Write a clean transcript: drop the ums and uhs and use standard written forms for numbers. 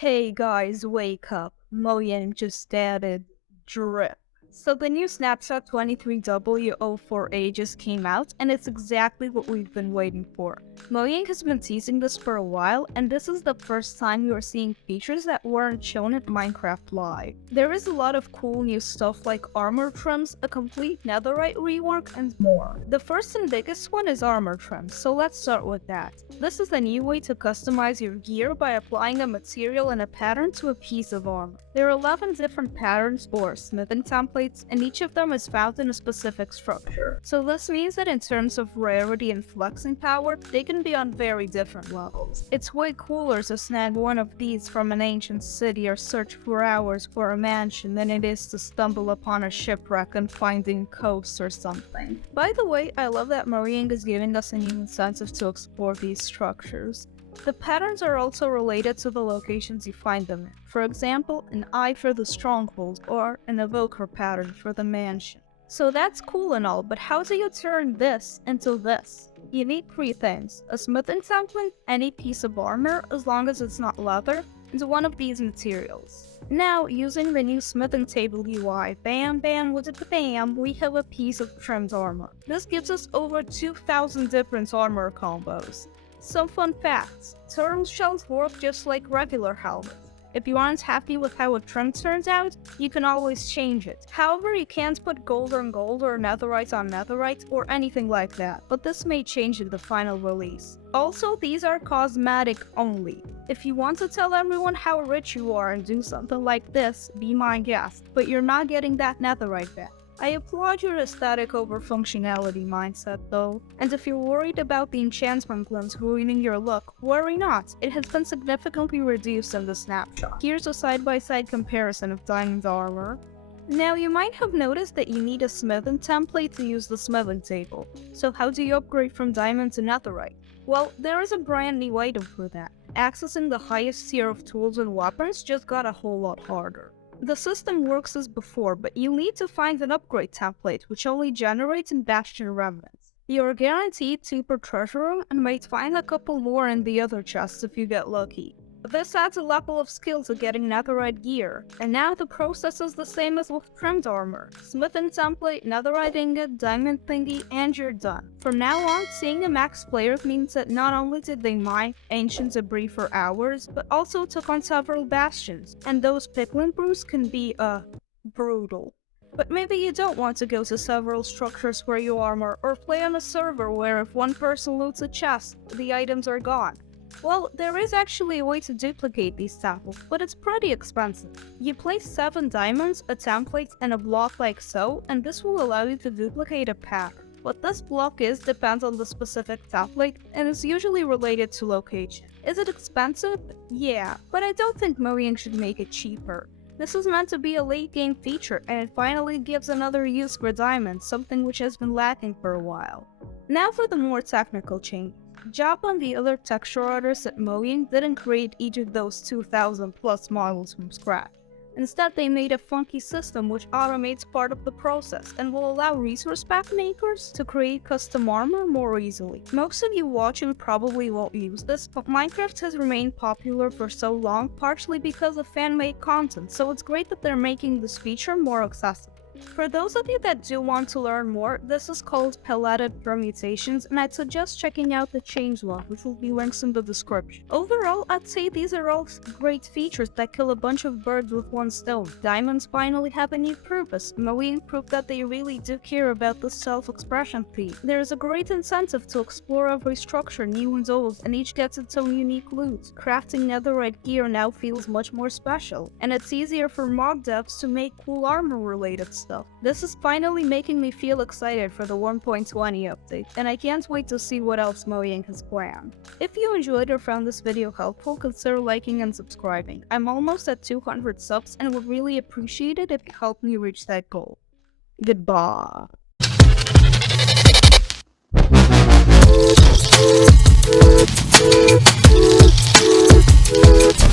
Hey guys, wake up. Mojang just added drip. So the new snapshot 23W04A just came out, and it's exactly what we've been waiting for. Mojang has been teasing this for a while, and this is the first time we are seeing features that weren't shown at Minecraft Live. There is a lot of cool new stuff like armor trims, a complete netherite rework, and more. The first and biggest one is armor trims, so let's start with that. This is a new way to customize your gear by applying a material and a pattern to a piece of armor. There are 11 different patterns or smithing templates, and each of them is found in a specific structure. So this means that in terms of rarity and flexing power, they can be on very different levels. It's way cooler to snag one of these from an ancient city or search for hours for a mansion than it is to stumble upon a shipwreck and finding coast or something. By the way, I love that Mojang is giving us a new incentive to explore these structures. The patterns are also related to the locations you find them in. For example, an eye for the stronghold or an evoker pattern for the mansion. So that's cool and all, but how do you turn this into this? You need three things: a smithing template, any piece of armor, as long as it's not leather, and one of these materials. Now, using the new smithing table UI, bam with the bam, we have a piece of trimmed armor. This gives us over 2,000 different armor combos. Some fun facts: turtle shells work just like regular helmets. If you aren't happy with how a trim turns out, you can always change it. However, you can't put gold on gold or netherite on netherite or anything like that, but this may change in the final release. Also, these are cosmetic only. If you want to tell everyone how rich you are and do something like this, be my guest, but you're not getting that netherite back. I applaud your aesthetic over functionality mindset though, and if you're worried about the enchantment glint ruining your look, worry not, it has been significantly reduced in the snapshot. Here's a side-by-side comparison of diamond armor. Now you might have noticed that you need a smithing template to use the smithing table. So how do you upgrade from diamond to netherite? Well, there is a brand new item for that. Accessing the highest tier of tools and weapons just got a whole lot harder. The system works as before, but you need to find an upgrade template, which only generates in bastion remnants. You're guaranteed 2 per treasure room and might find a couple more in the other chests if you get lucky. This adds a level of skill to getting netherite gear, and now the process is the same as with trimmed armor. Smithing template, netherite ingot, diamond thingy, and you're done. From now on, seeing a max player means that not only did they mine ancient debris for hours, but also took on several bastions, and those pickling brews can be, brutal. But maybe you don't want to go to several structures where you armor, or play on a server where if one person loots a chest, the items are gone. Well, there is actually a way to duplicate these samples, but it's pretty expensive. You place 7 diamonds, a template, and a block like so, and this will allow you to duplicate a pattern. What this block is depends on the specific template, and is usually related to location. Is it expensive? Yeah, but I don't think Mojang should make it cheaper. This is meant to be a late game feature, and it finally gives another use for diamonds, something which has been lacking for a while. Now for the more technical changes. Japa and the other texture artists at Mojang didn't create each of those 2,000 plus models from scratch. Instead, they made a funky system which automates part of the process and will allow resource pack makers to create custom armor more easily. Most of you watching probably won't use this, but Minecraft has remained popular for so long partially because of fan-made content, so it's great that they're making this feature more accessible. For those of you that do want to learn more, this is called Pelleted Permutations, and I'd suggest checking out the changelog, which will be links in the description. Overall, I'd say these are all great features that kill a bunch of birds with one stone. Diamonds finally have a new purpose. Mojang proved that they really do care about the self-expression theme. There is a great incentive to explore every structure, new and old, and each gets its own unique loot. Crafting netherite gear now feels much more special, and it's easier for mod devs to make cool armor-related stuff. This is finally making me feel excited for the 1.20 update, and I can't wait to see what else Mojang has planned. If you enjoyed or found this video helpful, consider liking and subscribing. I'm almost at 200 subs and would really appreciate it if you help me reach that goal. Goodbye.